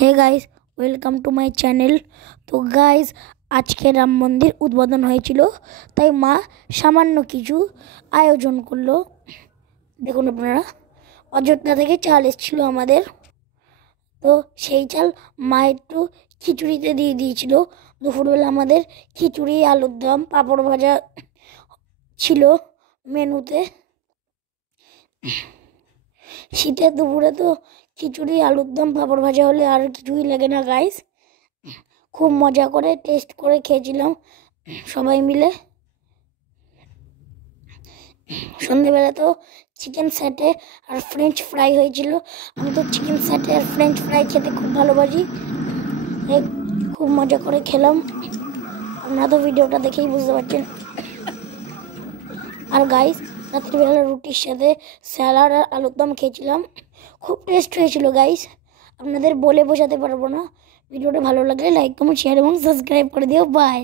Hey guys, welcome to my channel. তো guys, আজকে রাম মন্দির উদ্বোধন হয়েছিল, তাই মা সামান্য কিছু আয়োজন করলো। দেখুন আপনারা, অযোধ্যা থেকে চাল এসেছিল আমাদের। তো সেই চাল মা একটু খিচুড়িতে দিয়ে দিয়েছিল। দুপুরবেলা আমাদের খিচুড়ি, আলুর দম, পাঁপড় ভাজা ছিল মেনুতে। শীতের দুপুরে তো খিচুড়ি, আলুর দম, পাঁপড় ভাজা হলে আর কিছুই লাগে না গাইস। খুব মজা করে টেস্ট করে খেয়েছিলাম সবাই মিলে। সন্ধেবেলা তো চিকেন স্যাটে আর ফ্রেঞ্চ ফ্রাই হয়েছিল। আমি তো চিকেন স্যাটে আর ফ্রেঞ্চ ফ্রাই খেতে খুব ভালোবাসি, খুব মজা করে খেলাম। আপনারা তো ভিডিওটা দেখেই বুঝতে পারছেন। আর গাইস, রাত্রিবেলা রুটির সাথে স্যালাড আর আলুর দম খেয়েছিলাম, খুব টেস্ট হয়েছিল গাইস। আপনাদের বলে বোঝাতে পারবো না। ভিডিওটা ভালো লাগলে লাইক, কমেন্ট, শেয়ার এবং সাবস্ক্রাইব করে দিও। বাই।